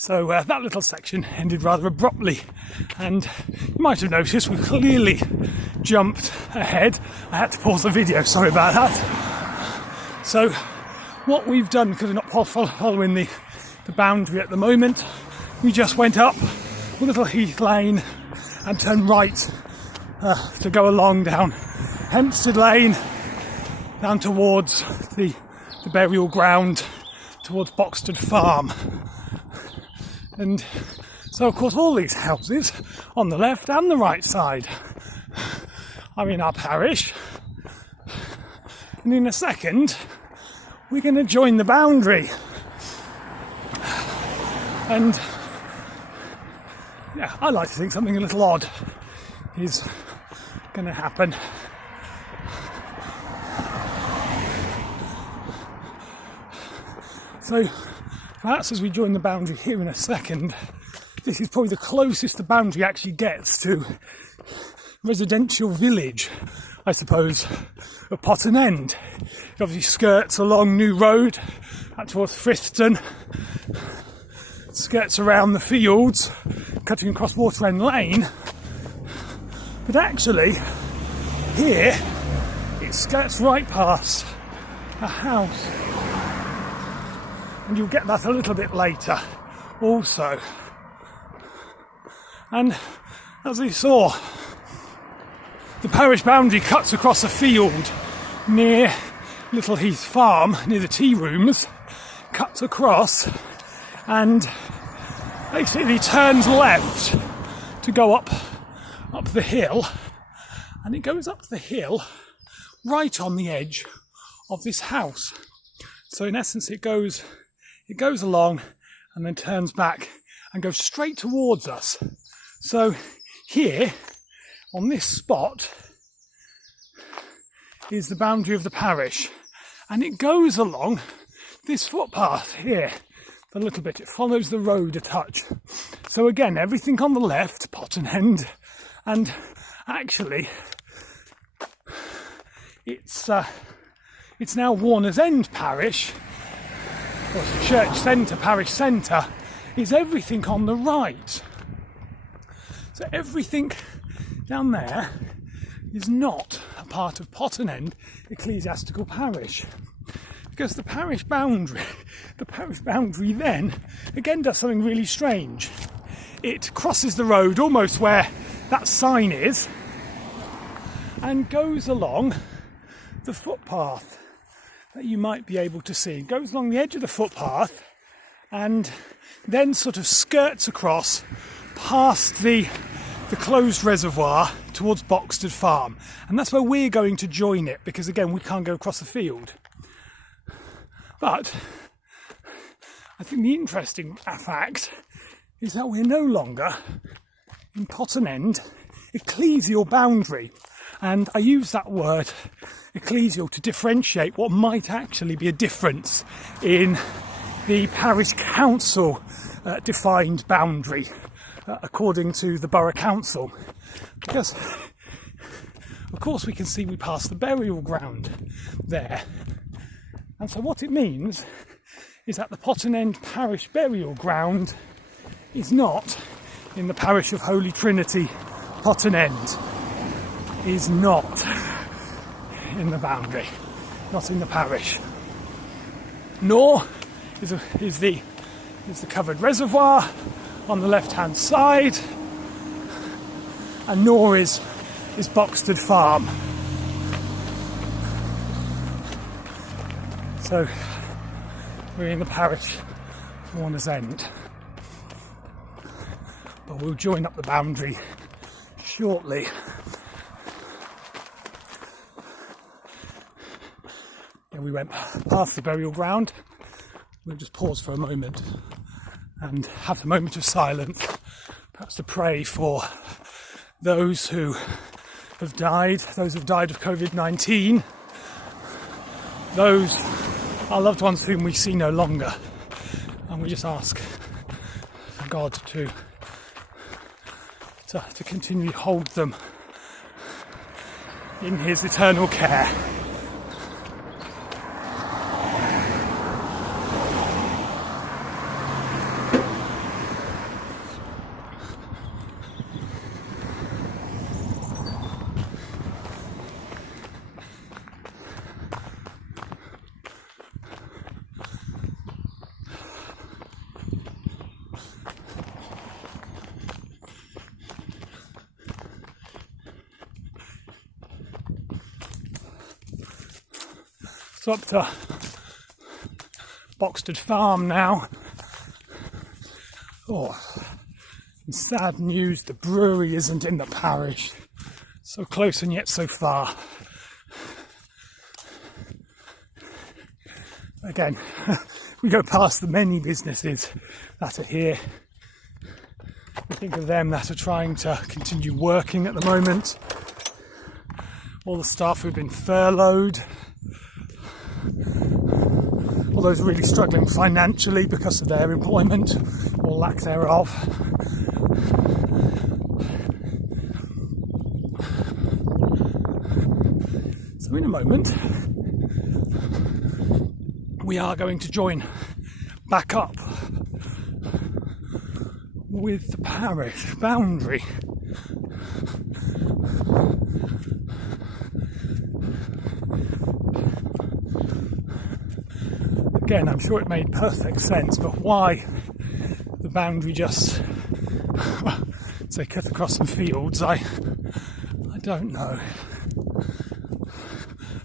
So that little section ended rather abruptly, and you might have noticed we clearly jumped ahead. I had to pause the video, sorry about that. So what we've done, because we're not following the boundary at the moment, we just went up a little heath lane and turned right to go along down Hempstead Lane, down towards the burial ground, towards Boxted Farm. And so, of course, all these houses on the left and the right side are in our parish. And in a second, we're going to join the boundary. And yeah, I like to think something a little odd is going to happen. So perhaps as we join the boundary here in a second, this is probably the closest the boundary actually gets to residential village, I suppose, of Potten End. It obviously skirts along New Road out towards Frithton, skirts around the fields, cutting across Water End Lane, but actually here it skirts right past a house. And you'll get that a little bit later also. And as we saw, the parish boundary cuts across a field near Little Heath Farm, near the tea rooms, cuts across and basically turns left to go up the hill, and it goes up the hill right on the edge of this house. So in essence it goes along and then turns back and goes straight towards us. So here, on this spot, is the boundary of the parish. And it goes along this footpath here for a little bit. It follows the road a touch. So again, everything on the left, Potten End, and actually it's now Warner's End Parish. Of course, the church centre, parish centre, is everything on the right. So everything down there is not a part of Potten End Ecclesiastical Parish. Because the parish boundary then, again, does something really strange. It crosses the road almost where that sign is and goes along the footpath that you might be able to see. It goes along the edge of the footpath and then sort of skirts across past the closed reservoir towards Boxted Farm. And that's where we're going to join it, because again, we can't go across the field. But I think the interesting fact is that we're no longer in Potten End ecclesial boundary. And I use that word ecclesial to differentiate what might actually be a difference in the parish council defined boundary according to the borough council. Because of course we can see we passed the burial ground there. And so what it means is that the Potten End parish burial ground is not in the parish of Holy Trinity. Potten End is not in the boundary, not in the parish. Nor is the covered reservoir on the left-hand side, and nor is Boxted Farm. So we're in the parish of Warner's End, but we'll join up the boundary shortly. And we went past the burial ground. We'll just pause for a moment and have a moment of silence, perhaps to pray for those who have died of COVID-19, those, our loved ones whom we see no longer. And we just ask for God to continually hold them in his eternal care. So up to Boxted Farm now. Oh, and sad news, the brewery isn't in the parish. So close and yet so far. Again, we go past the many businesses that are here. We think of them that are trying to continue working at the moment. All the staff who've been furloughed. All those really struggling financially because of their employment or lack thereof. So in a moment, we are going to join back up with the parish boundary. Again, I'm sure it made perfect sense, but why the boundary just say cut across some fields, I don't know.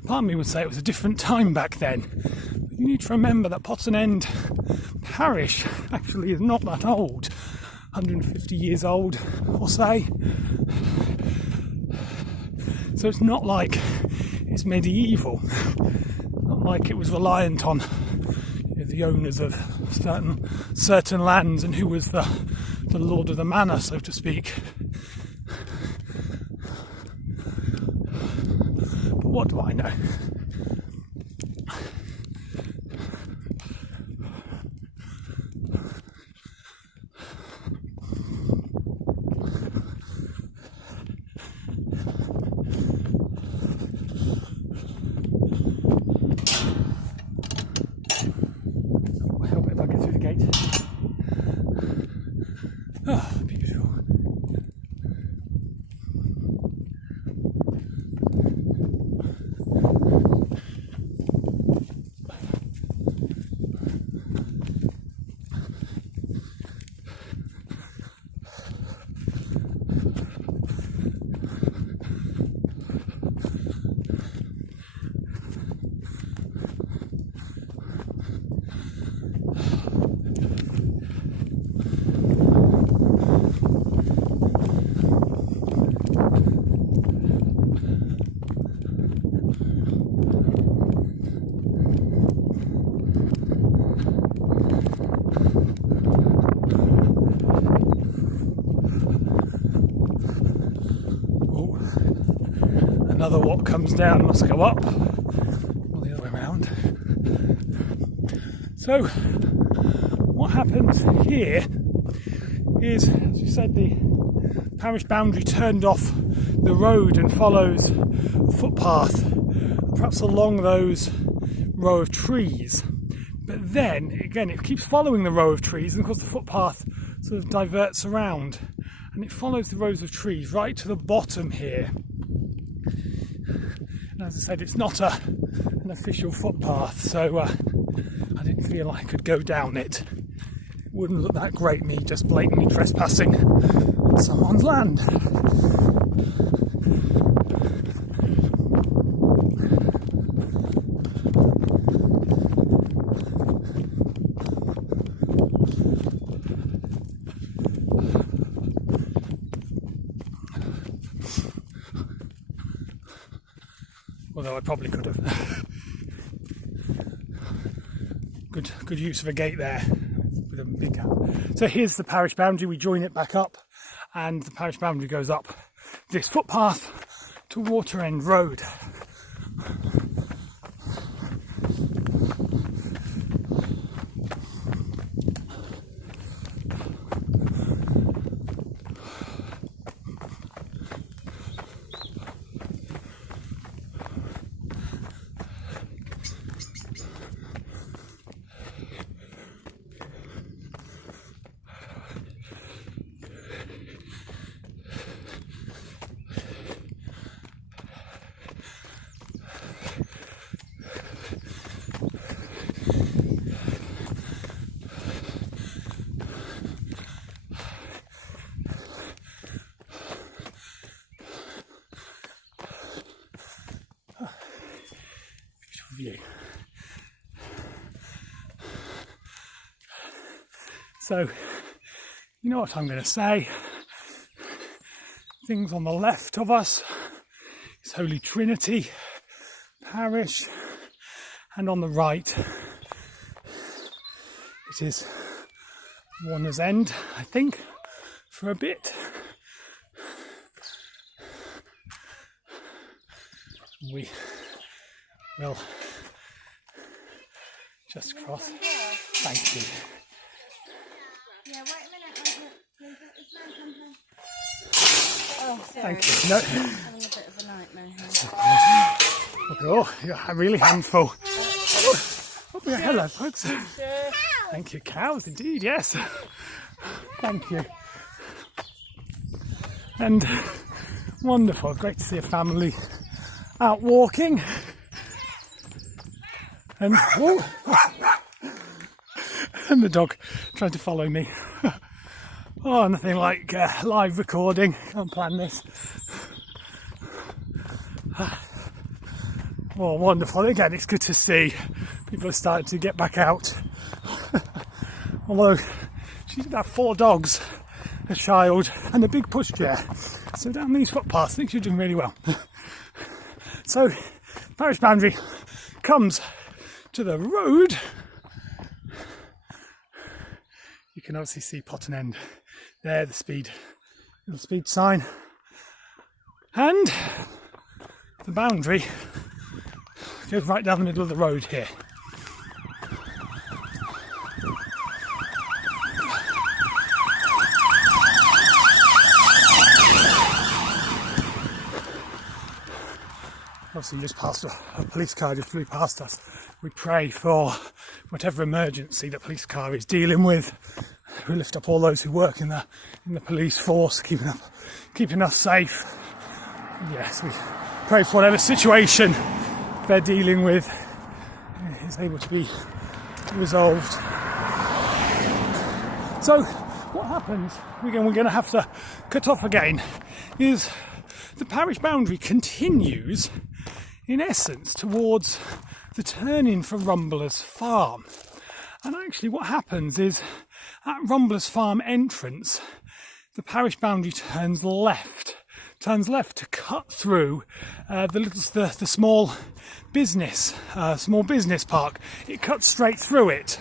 Part of me would say it was a different time back then. But you need to remember that Potten End parish actually is not that old. 150 years old or say. So it's not like it's medieval. Not like it was reliant on the owners of certain lands and who was the lord of the manor, so to speak. But what do I know? Oh, beautiful. Another what comes down must go up, or the other way around. So, what happens here is, as you said, the parish boundary turned off the road and follows a footpath, perhaps along those row of trees. But then, again, it keeps following the row of trees, and of course the footpath sort of diverts around, and it follows the rows of trees right to the bottom here. And as I said, it's not an official footpath, so I didn't feel I could go down it. It wouldn't look that great, me just blatantly trespassing on someone's land. Although I probably could have. Good use of a gate there with a big gap. So here's the parish boundary. We join it back up, and the parish boundary goes up this footpath to Water End Road. So, you know what I'm going to say. Things on the left of us is Holy Trinity Parish, and on the right it is Warner's End, I think, for a bit. We will just cross. Thank you. Yeah, wait a minute. Oh, thank you. No. Having a bit of a nightmare here. Oh, you're really handful. Oh, yeah, hello, folks. Thank you, cows, indeed, yes. Thank you. And wonderful, great to see a family out walking. And and the dog trying to follow me. Oh, nothing like live recording. Can't plan this. Oh, wonderful. Again, it's good to see people are starting to get back out. Although she did have 4 dogs, a child and a big pushchair. So down these footpaths, I think she's doing really well. So, parish boundary comes to the road. You can obviously see Potten End there, the little speed sign. And the boundary goes right down the middle of the road here. Obviously just passed a police car, just flew past us. We pray for whatever emergency the police car is dealing with. We lift up all those who work in the police force, keeping us safe. And yes, we pray for whatever situation they're dealing with is able to be resolved. So what happens, we're going to have to cut off again, is the parish boundary continues in essence towards the turning for Rumbler's Farm. And actually what happens is at Rumbler's Farm entrance, the parish boundary turns left to cut through the small business park. It cuts straight through it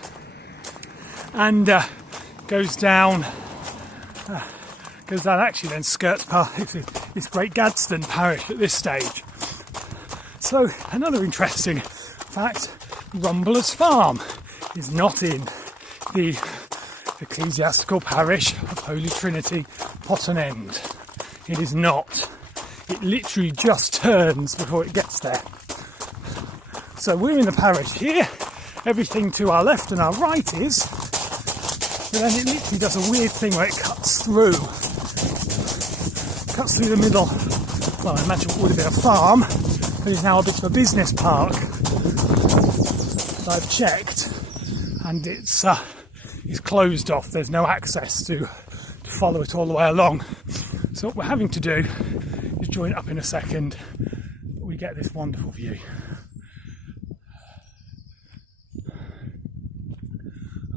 and goes down, actually then skirts past this Great Gadsden parish at this stage. So another interesting fact, Rumbler's Farm is not in the ecclesiastical parish of Holy Trinity, Potten End. It is not. It literally just turns before it gets there. So we're in the parish here, everything to our left and our right is, but then it literally does a weird thing where it cuts through the middle. Well, I imagine it would have been a farm, but it's now a bit of a business park. I've checked, and it's closed off. There's no access to follow it all the way along. So what we're having to do is join up in a second. We get this wonderful view.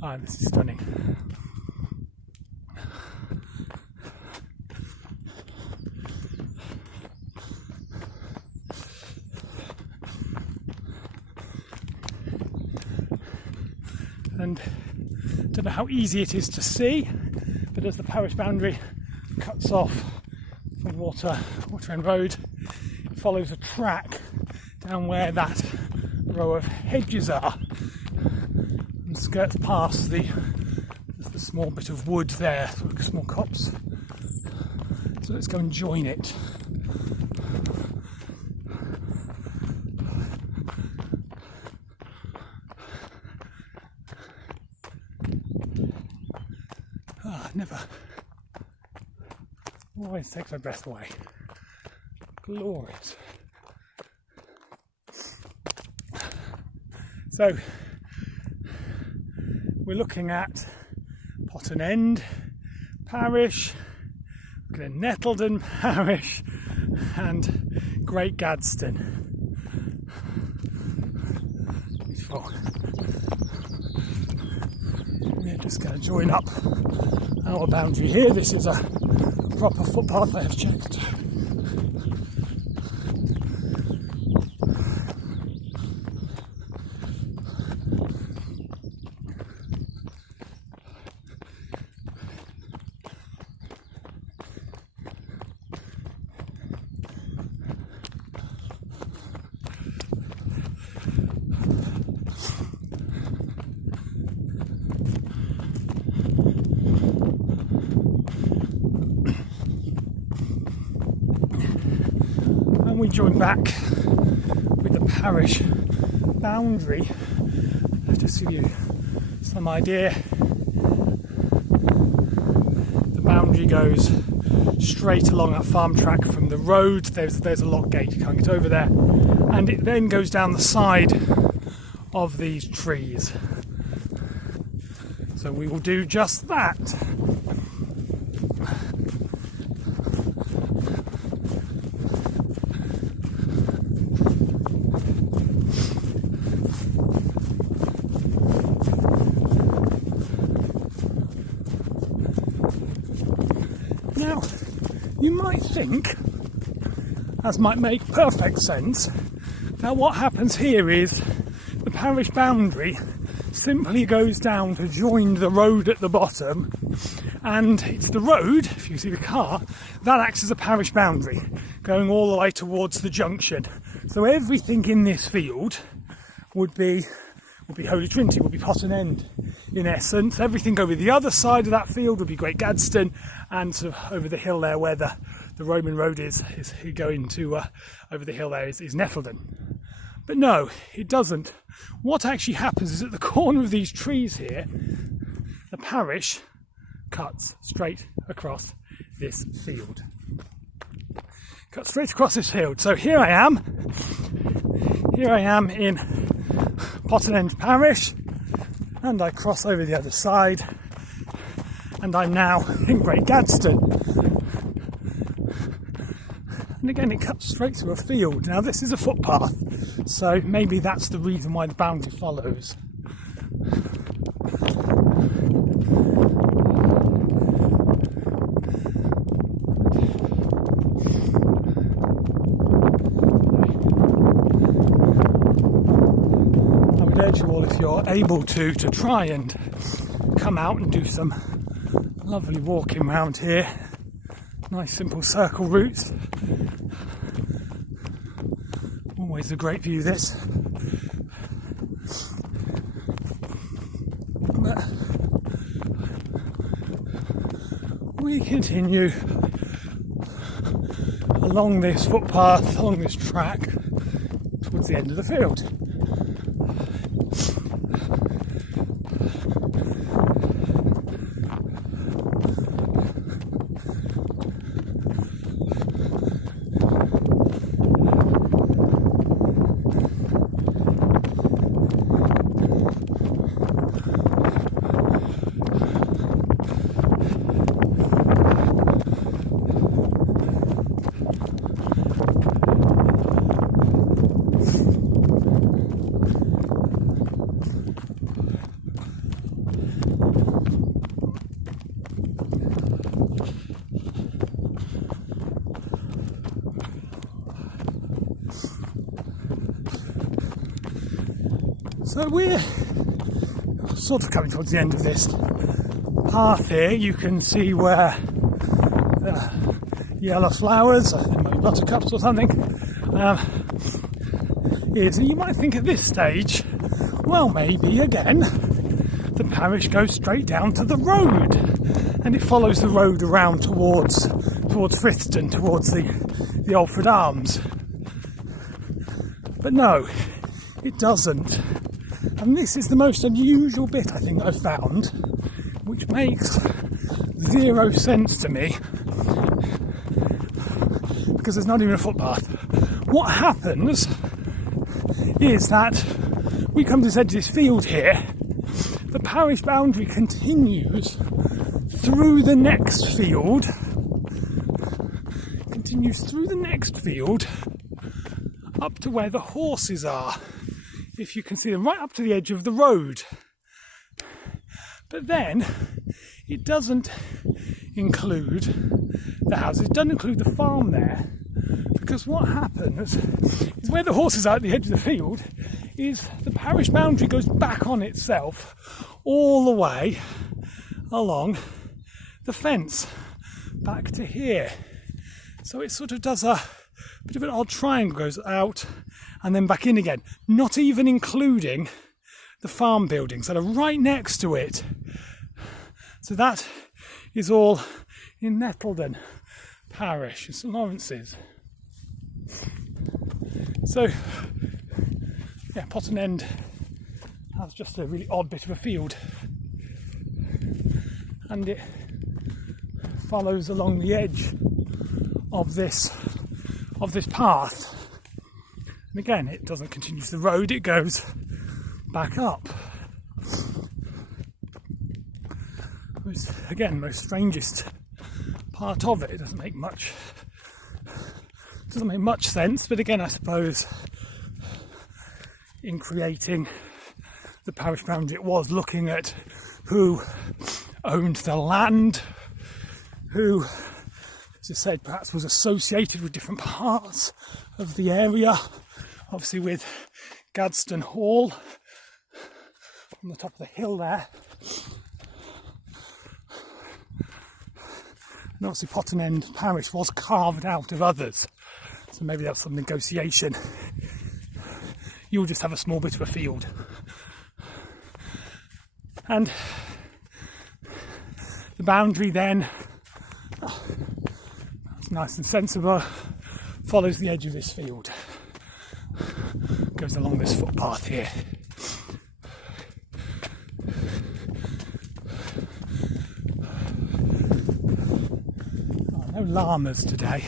Ah, this is stunning. And I don't know how easy it is to see, but as the parish boundary cuts off from Water End Road, it follows a track down where that row of hedges are and skirts past the small bit of wood there, small copse. So let's go and join it. Never. Always takes my breath away. Glorious. So, we're looking at Potten End Parish, looking at Nettledon Parish, and Great Gadsden. Beautiful. We're just going to join up our boundary here. This is a proper footpath, I have checked. And we join back with the parish boundary. Just to give you some idea, the boundary goes straight along that farm track from the road. There's a lock gate, you can't get over there, and it then goes down the side of these trees. So we will do just that. Now, you might think, as might make perfect sense, that what happens here is the parish boundary simply goes down to join the road at the bottom, and it's the road, if you see the car, that acts as a parish boundary, going all the way towards the junction. So everything in this field would be Holy Trinity, would be Potten End in essence. Everything over the other side of that field would be Great Gadsden, and sort of over the hill there where the Roman road is going to over the hill there is Nefelden. But no, it doesn't. What actually happens is at the corner of these trees here, the parish cuts straight across this field. Cuts straight across this field. So here I am in Potten End Parish, and I cross over the other side, and I'm now in Great Gadsden. And again, it cuts straight through a field. Now this is a footpath, so maybe that's the reason why the boundary follows. I would urge you all, if you're able to try and come out and do some lovely walking around here. Nice simple circle routes. Always a great view, this. But we continue along this footpath, along this track, towards the end of the field. So we're sort of coming towards the end of this path here. You can see where the yellow flowers, I think maybe buttercups or something, is. And you might think at this stage, well, maybe again, the parish goes straight down to the road, and it follows the road around towards Frithston, towards the Alfred Arms. But no, it doesn't. And this is the most unusual bit, I think, I've found, which makes zero sense to me, because there's not even a footpath. What happens is that we come to the edge of this field here, the parish boundary continues through the next field, up to where the horses are, if you can see them, right up to the edge of the road. But then it doesn't include the houses, it doesn't include the farm there, because what happens is where the horses are at the edge of the field is the parish boundary goes back on itself all the way along the fence back to here. So it sort of does a bit of an odd triangle, goes out and then back in again, not even including the farm buildings that are right next to it. So that is all in Nettledon parish, in St Lawrence's. So yeah, Potten End has just a really odd bit of a field, and it follows along the edge of this path. And again, it doesn't continue to the road, it goes back up. It's, again, most strangest part of it. It doesn't make much sense, but again, I suppose in creating the parish boundary, it was looking at who owned the land, who, as I said, perhaps was associated with different parts of the area. Obviously with Gadsden Hall on the top of the hill there. And obviously Potten End parish was carved out of others. So maybe that's some negotiation. You'll just have a small bit of a field. And the boundary then, that's nice and sensible, follows the edge of this field. Goes along this footpath here. Oh, no llamas today.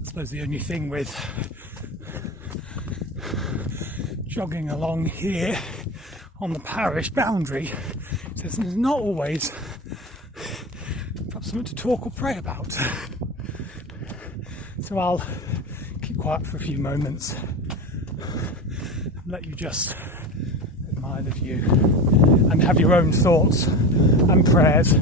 I suppose the only thing with jogging along here on the parish boundary is there's not always perhaps something to talk or pray about. So I'll keep quiet for a few moments and let you just admire the view and have your own thoughts and prayers.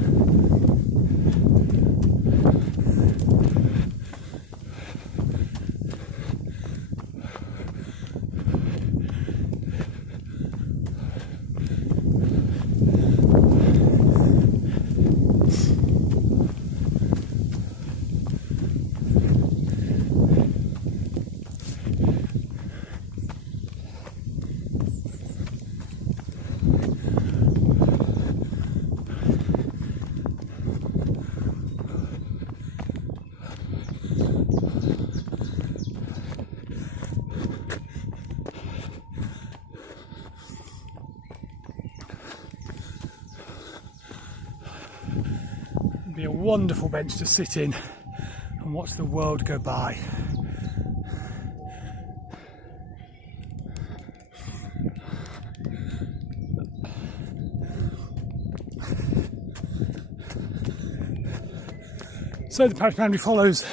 Be a wonderful bench to sit in and watch the world go by. So the parish boundary follows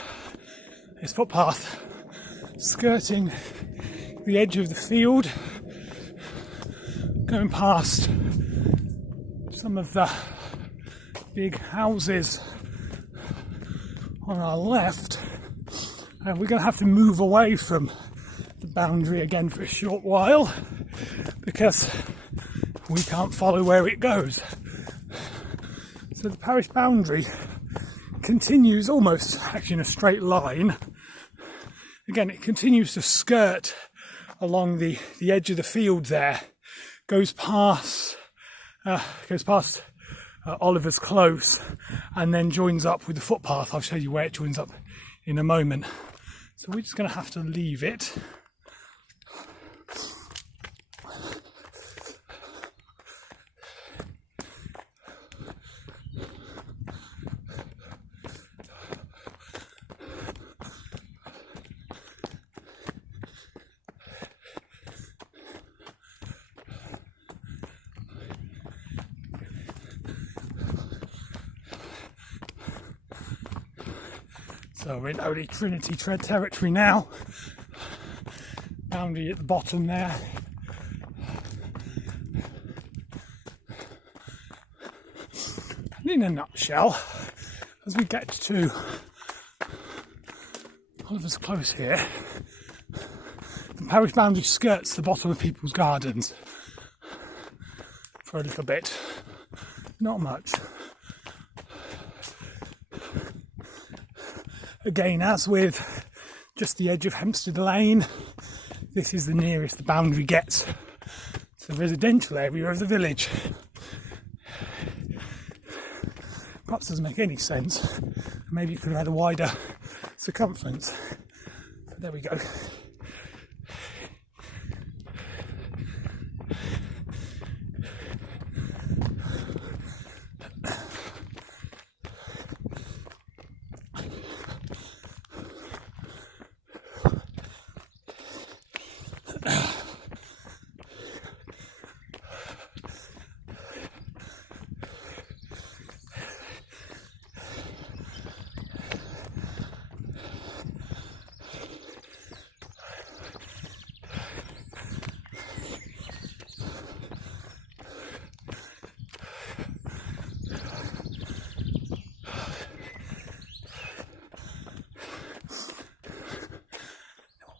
this footpath, skirting the edge of the field, going past some of the big houses on our left. We're going to have to move away from the boundary again for a short while because we can't follow where it goes. So the parish boundary continues almost actually in a straight line. Again, it continues to skirt along the edge of the field there, goes past Oliver's Close, and then joins up with the footpath. I'll show you where it joins up in a moment. So we're just going to have to leave it. So we're in Holy Trinity territory now. Boundary at the bottom there. And in a nutshell, as we get to Oliver's Close here, the parish boundary skirts the bottom of people's gardens for a little bit. Not much. Again, as with just the edge of Hempstead Lane, this is the nearest the boundary gets to the residential area of the village. Perhaps doesn't make any sense. Maybe you could have had a wider circumference. But there we go.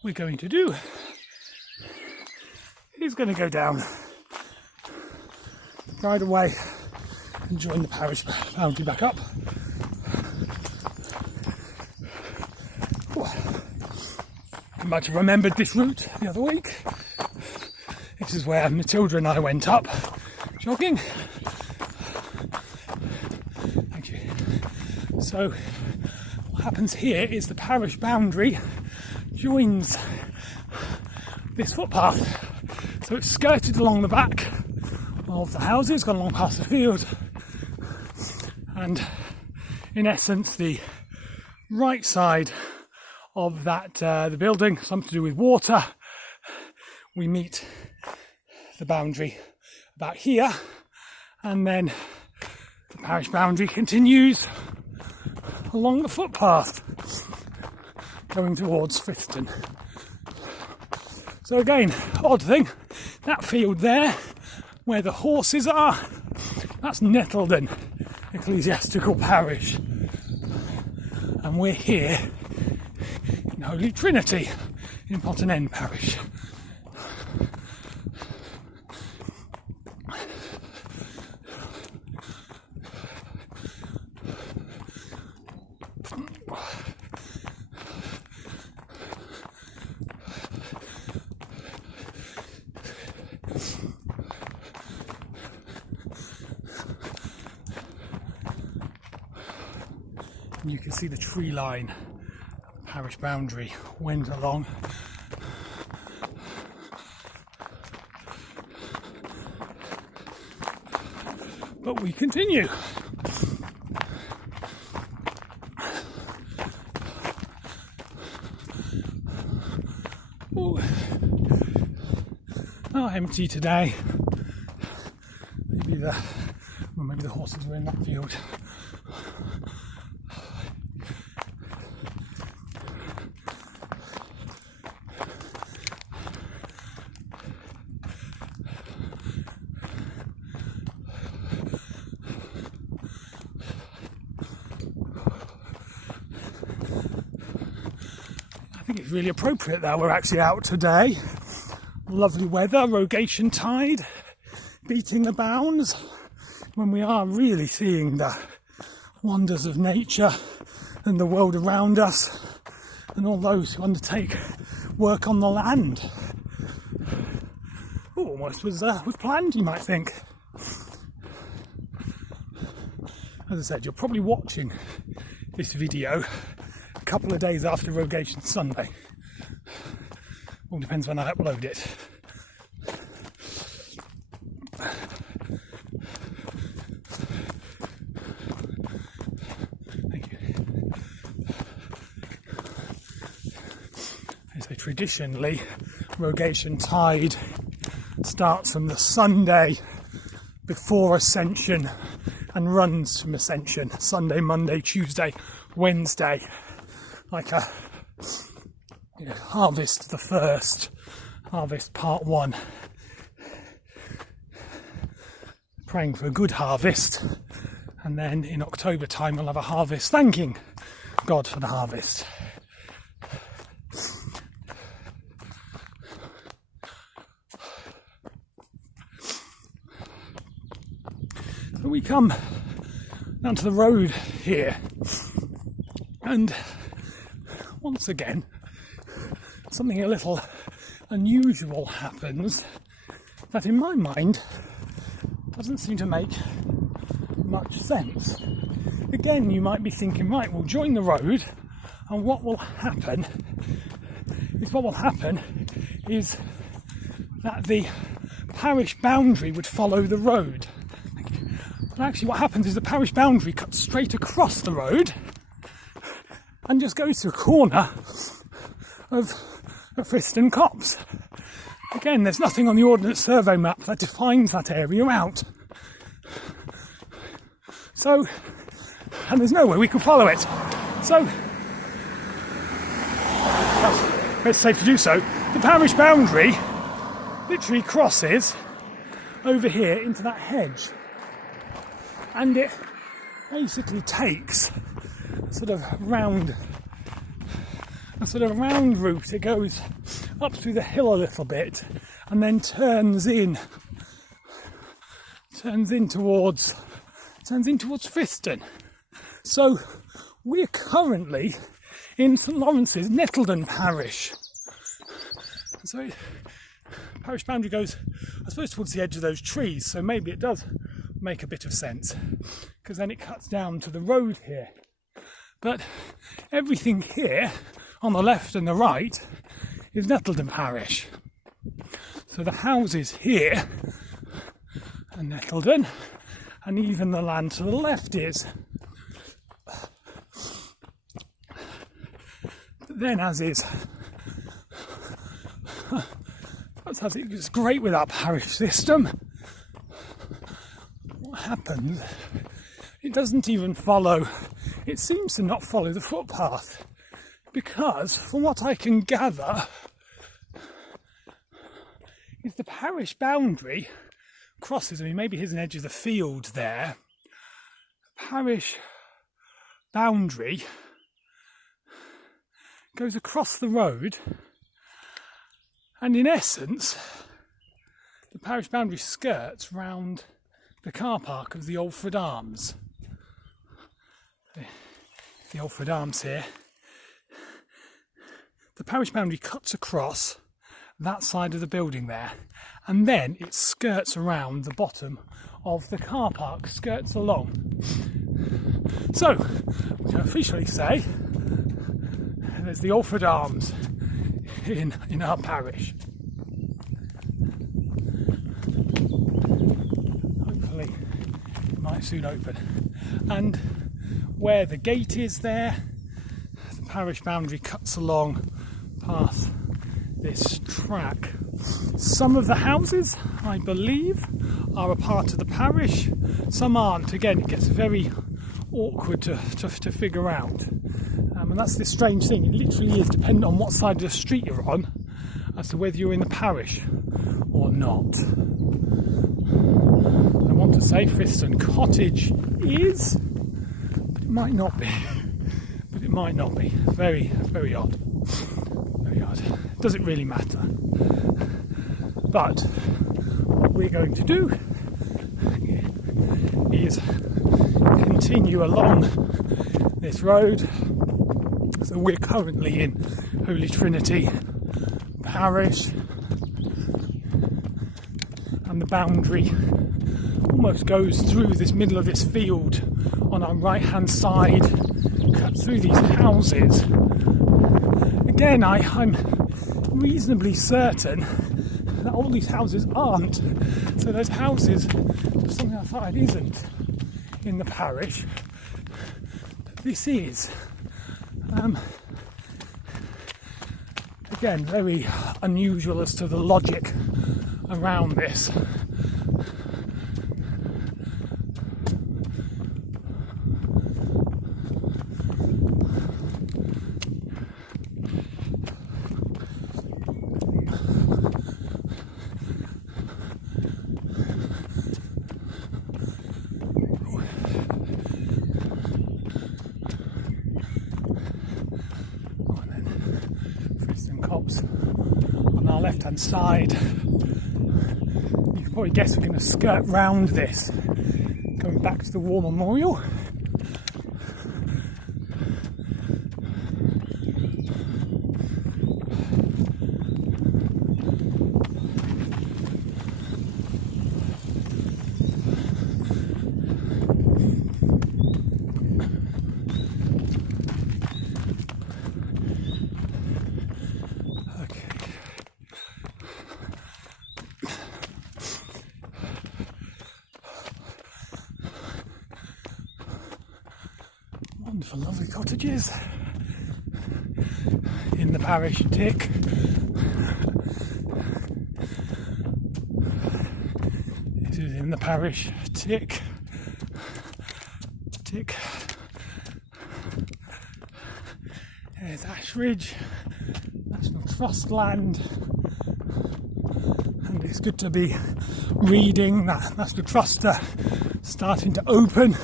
We're going to do is going to go down right away and join the parish boundary back up. You might have remembered this route the other week. This is where Matilda and I went up jogging. Thank you. So what happens here is the parish boundary joins this footpath, so it's skirted along the back of the houses, gone along past the field, and in essence the right side of that the building, something to do with water, we meet the boundary about here, and then the parish boundary continues along the footpath going towards Fifton. So again, odd thing, that field there where the horses are, that's Nettledon Ecclesiastical Parish, and we're here in Holy Trinity in Potten Parish. And you can see the tree line of the parish boundary went along. But we continue. Oh, empty today. Maybe the horses were in that field. I think it's really appropriate that we're actually out today. Lovely weather, rogation tide, beating the bounds, when we are really seeing the wonders of nature and the world around us, and all those who undertake work on the land. Oh, almost was planned, you might think. As I said, you're probably watching this video a couple of days after Rogation Sunday. All depends when I upload it. Thank you. So traditionally, Rogation Tide starts from the Sunday before Ascension and runs from Ascension, Sunday, Monday, Tuesday, Wednesday, like a harvest the first, harvest part 1, praying for a good harvest, and then in October time we'll have a harvest thanking God for the harvest. So we come down to the road here, and once again something a little unusual happens that in my mind doesn't seem to make much sense. Again, you might be thinking, right, we'll join the road, and what will happen is that the parish boundary would follow the road. But actually what happens is the parish boundary cuts straight across the road and just goes to a corner of Friston Copse. Again, there's nothing on the Ordnance Survey map that defines that area out. So, and there's no way we can follow it. So, it's safe to do so. The parish boundary literally crosses over here into that hedge. And it basically takes a sort of round route. It goes up through the hill a little bit and then turns in towards Friston. So we're currently in St Lawrence's Nettledon parish. So parish boundary goes, I suppose, towards the edge of those trees, so maybe it does make a bit of sense, because then it cuts down to the road here. But everything here on the left and the right is Nettledon parish. So the houses here are Nettledon, and even the land to the left is. But then it's great with our parish system. What happens? It doesn't even follow, it seems to not follow the footpath, because from what I can gather is the parish boundary crosses, I mean maybe here's an edge of the field there, parish boundary goes across the road, and in essence the parish boundary skirts round the car park of the Alfred Arms. The Alfred Arms here. The parish boundary cuts across that side of the building there, and then it skirts around the bottom of the car park, skirts along. So, we can officially say there's the Alfred Arms in our parish. Hopefully it might soon open. And where the gate is there, the parish boundary cuts along past this track. Some of the houses, I believe, are a part of the parish, some aren't. Again, it gets very awkward to figure out. And that's this strange thing, it literally is dependent on what side of the street you're on as to whether you're in the parish or not. I want to say Friston Cottage is, but it might not be. But it might not be. Very, very odd. Very odd. Doesn't really matter. But what we're going to do is continue along this road. So we're currently in Holy Trinity Parish, and the boundary almost goes through this middle of this field on our right hand side, cuts through these houses. Again, I'm reasonably certain that all these houses aren't. So those houses, something I thought it isn't in the parish, but this is. Again, very unusual as to the logic around this. stops on our left hand side. You can probably guess we're going to skirt round this, going back to the War Memorial. Wonderful, lovely cottages in the parish tick. This is in the parish tick. Tick. There's Ashridge, National Trust land, and it's good to be reading that National Trust are starting to open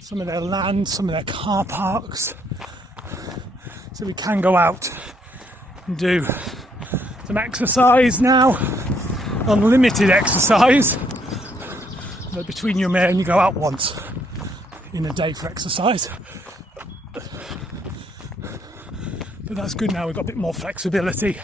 some of their land, some of their car parks, so we can go out and do some exercise now, unlimited exercise, but between you and me, and you go out once in a day for exercise. But that's good now, we've got a bit more flexibility.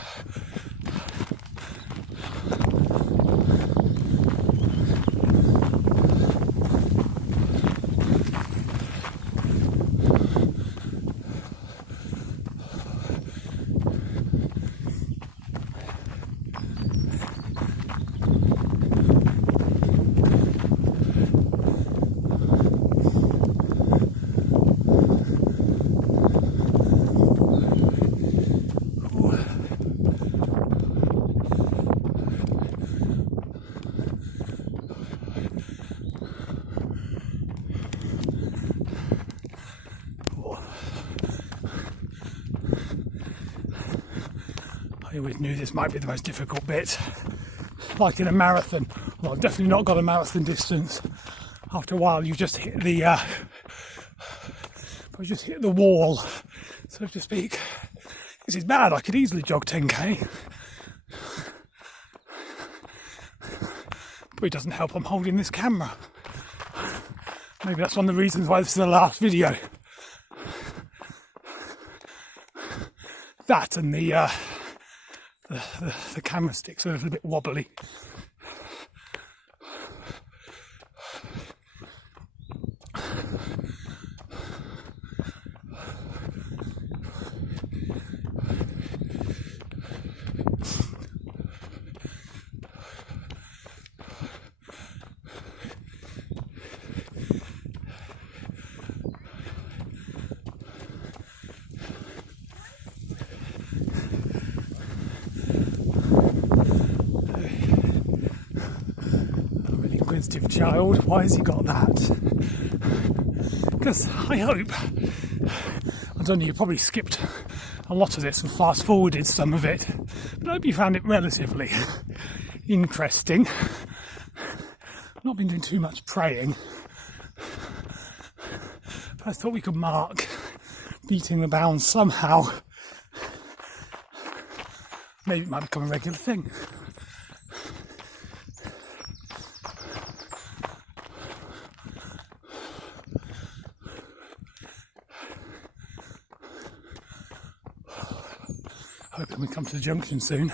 I always knew this might be the most difficult bit, like in a marathon. Well, I've definitely not got a marathon distance. After a while, you just hit the wall, so to speak. This is bad. I could easily jog 10k, but it doesn't help. I'm holding this camera. Maybe that's one of the reasons why this is the last video. That and the camera sticks are a little bit wobbly. Inquisitive child, why has he got that? Because I hope, I don't know, you probably skipped a lot of this and fast forwarded some of it, but I hope you found it relatively interesting. I've not been doing too much praying, but I thought we could mark beating the bounds somehow. Maybe it might become a regular thing. Hoping we come to the junction soon.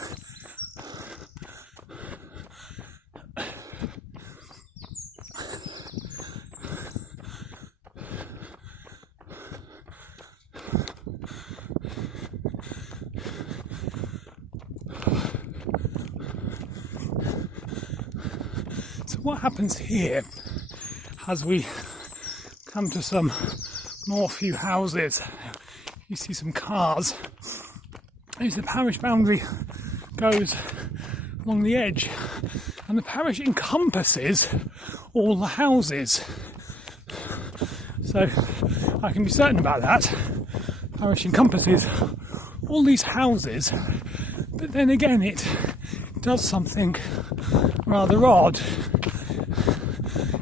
So what happens here as we come to some more few houses? You see some cars. Is the parish boundary goes along the edge, and the parish encompasses all the houses. So I can be certain about that. Parish encompasses all these houses, but then again it does something rather odd,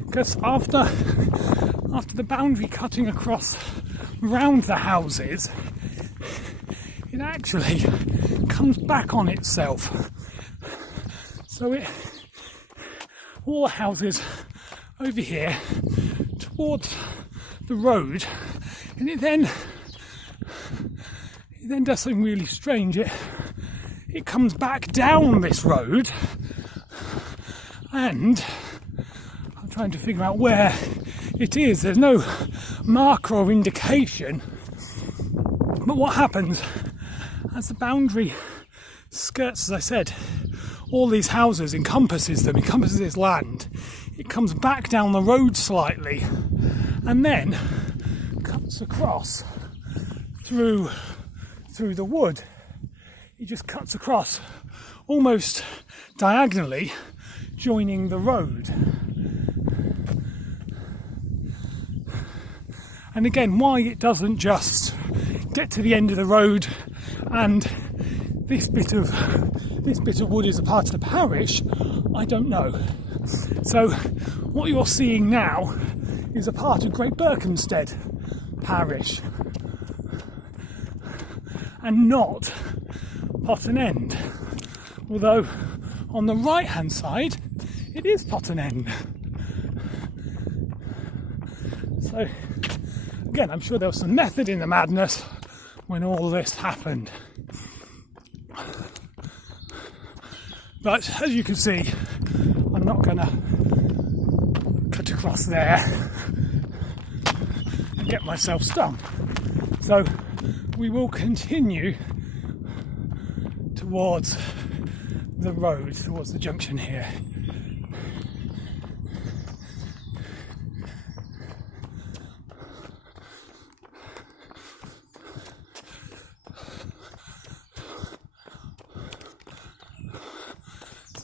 because after the boundary cutting across round the houses, it actually and comes back on itself. So all the houses over here towards the road, and it then does something really strange. It comes back down this road, and I'm trying to figure out where it is. There's no marker or indication, but what happens as the boundary skirts, as I said, all these houses, encompasses this land, it comes back down the road slightly and then cuts across through the wood. It just cuts across almost diagonally, joining the road. And again, why it doesn't just get to the end of the road and this bit of wood is a part of the parish, I don't know. So what you're seeing now is a part of Great Berkhamsted parish and not Potten End, although on the right hand side it is Potten End. So again, I'm sure there was some method in the madness when all this happened. But as you can see, I'm not going to cut across there and get myself stung. So we will continue towards the road, towards the junction here.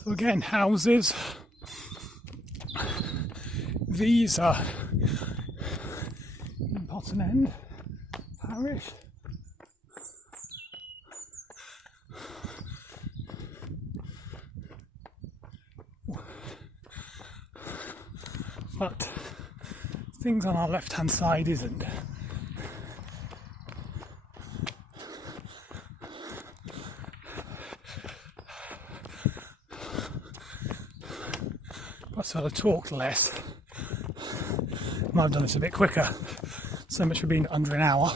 So again, houses. These are in Potten End parish. But things on our left hand side isn't. But sort of talked less. Might have done this a bit quicker. So much for being under an hour.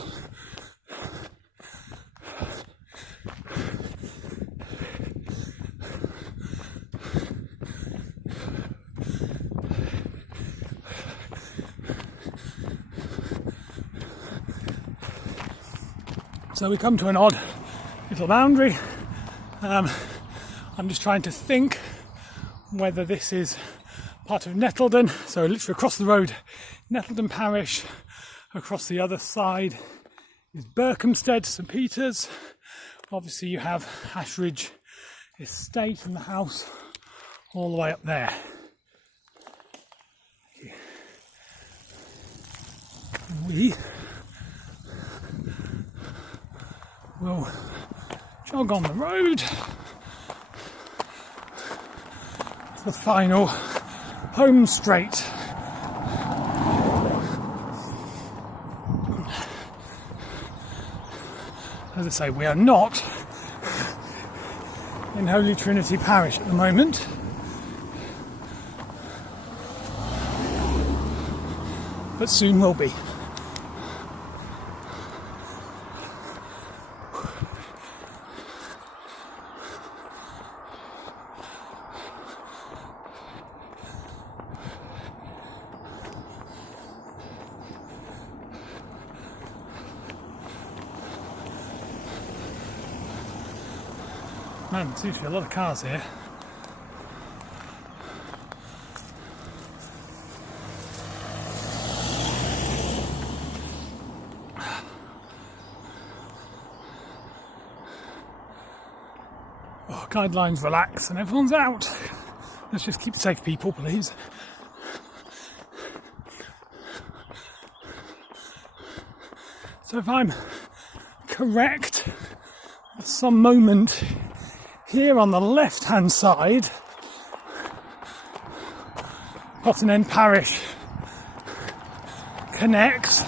So we come to an odd little boundary. I'm just trying to think whether this is part of Nettledon, so literally across the road, Nettledon parish. Across the other side is Berkhamsted, St Peter's. Obviously you have Ashridge Estate and the house all the way up there. We will jog on the road to the final home straight. As I say, we are not in Holy Trinity Parish at the moment. But soon will be. Man, there seems to be a lot of cars here. Oh, guidelines relax and everyone's out. Let's just keep safe, people, please. So if I'm correct, at some moment here on the left hand side, Potten End Parish connects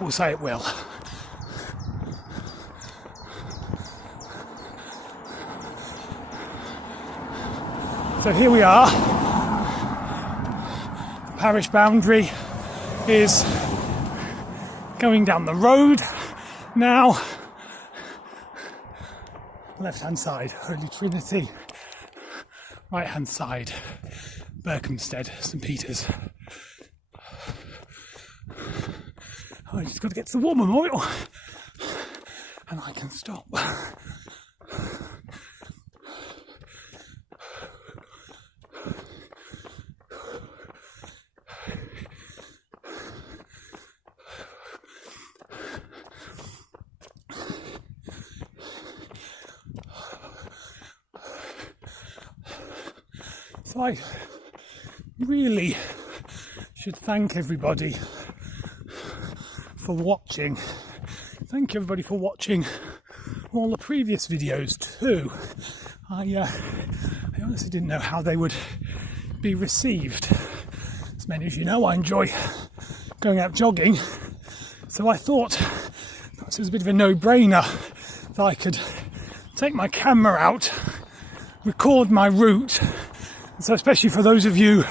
will say it will. So here we are. The parish boundary is going down the road now. Left hand side, Holy Trinity. Right hand side, Berkhamsted, St Peter's. Oh, I just got to get to the war memorial and I can stop. So I really should thank everybody for watching. Thank you everybody for watching all the previous videos too. I honestly didn't know how they would be received. As many of you know, I enjoy going out jogging, so I thought perhaps it was a bit of a no-brainer that I could take my camera out, record my route. So especially for those of you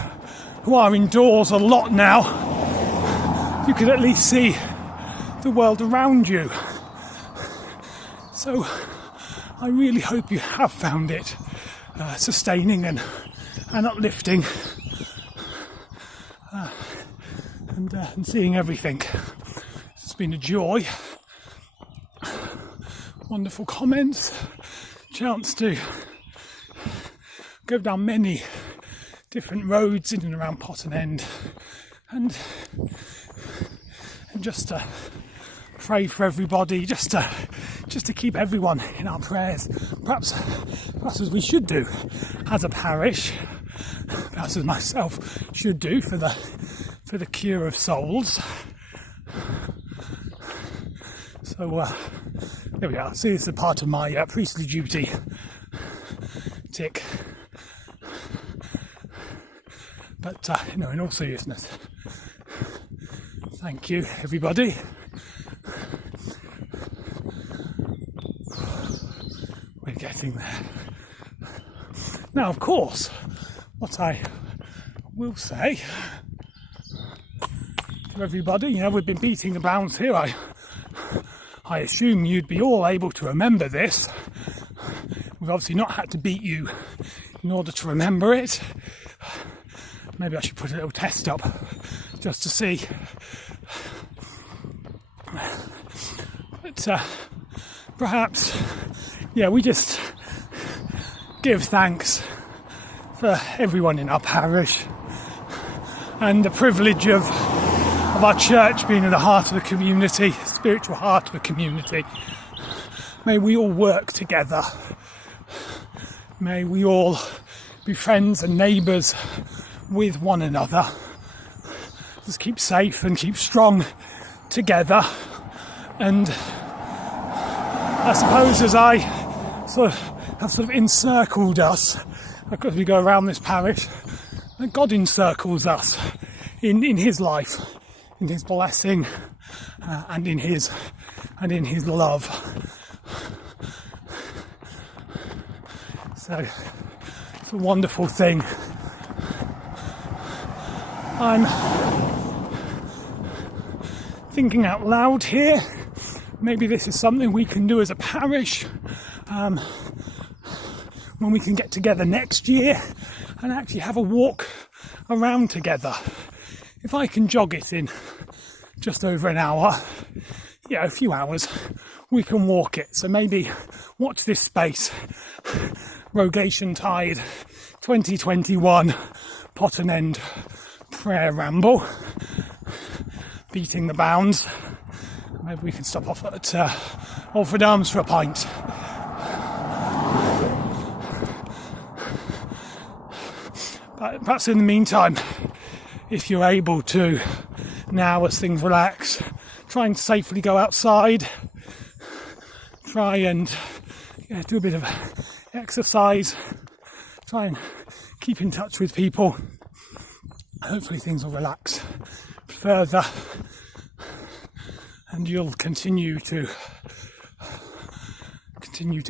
who are indoors a lot now, you could at least see the world around you. So I really hope you have found it sustaining and uplifting, and seeing everything. It's been a joy. Wonderful comments, chance to go down many different roads in and around Potten End, and just to pray for everybody, just to keep everyone in our prayers. Perhaps as we should do as a parish, perhaps as myself should do for the cure of souls. So there we are. See, this is a part of my priestly duty. Tick. But in all seriousness, thank you everybody. We're getting there. Now, of course, what I will say to everybody, we've been beating the bounds here. I assume you'd be all able to remember this. We've obviously not had to beat you in order to remember it. Maybe I should put a little test up just to see. But perhaps, we just give thanks for everyone in our parish and the privilege of our church being in the heart of the community, spiritual heart of the community. May we all work together. May we all be friends and neighbours with one another. Just keep safe and keep strong together. And I suppose as I have encircled us, as we go around this parish, God encircles us in His life, in His blessing, and in His love. So it's a wonderful thing. I'm thinking out loud here. Maybe this is something we can do as a parish when we can get together next year and actually have a walk around together. If I can jog it in just over an hour, a few hours, we can walk it. So maybe watch this space. Rogation Tide 2021 Potten End Prayer Ramble, beating the bounds. Maybe we can stop off at Alfred Arms for a pint. But perhaps in the meantime, if you're able to, now as things relax, try and safely go outside. Try and do a bit of exercise. Try and keep in touch with people. Hopefully things will relax further. and you'll continue to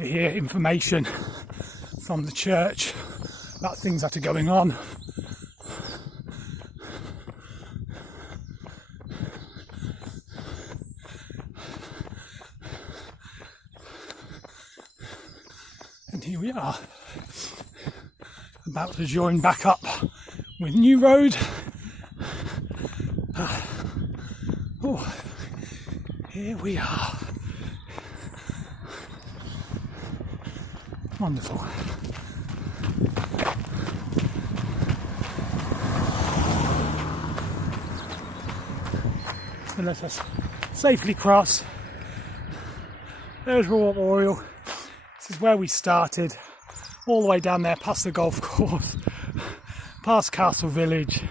hear information from the church about things that are going on. And here we are, about to join back up with New Road. Oh, here we are. Wonderful. So let us safely cross. There's Royal Memorial. This is where we started, all the way down there past the golf course, past Castle Village,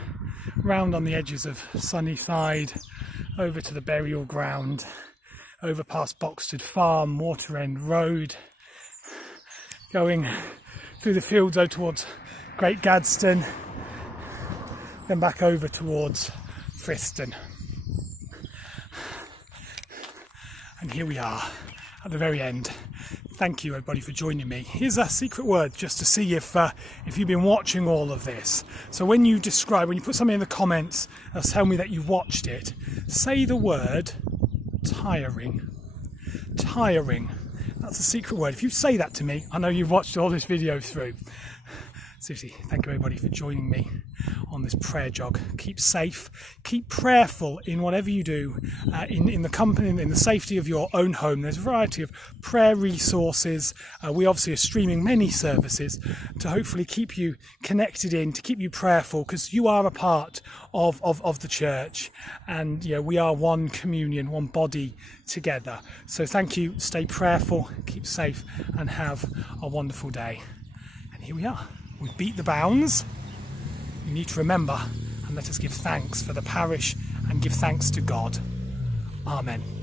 round on the edges of Sunnyside, over to the burial ground, over past Boxted Farm, Water End Road, going through the fields over towards Great Gadsden, then back over towards Friston. And here we are at the very end. Thank you everybody for joining me. Here's a secret word just to see if you've been watching all of this. So when you put something in the comments and tell me that you've watched it, say the word tiring. Tiring. That's a secret word. If you say that to me, I know you've watched all this video through. Seriously, thank you everybody for joining me on this prayer jog. Keep safe, keep prayerful in whatever you do, in the company, in the safety of your own home. There's a variety of prayer resources. We obviously are streaming many services to hopefully keep you connected in, to keep you prayerful, because you are a part of the church, and we are one communion, one body together. So thank you, stay prayerful, keep safe, and have a wonderful day. And here we are. We've beat the bounds. We need to remember and let us give thanks for the parish and give thanks to God. Amen.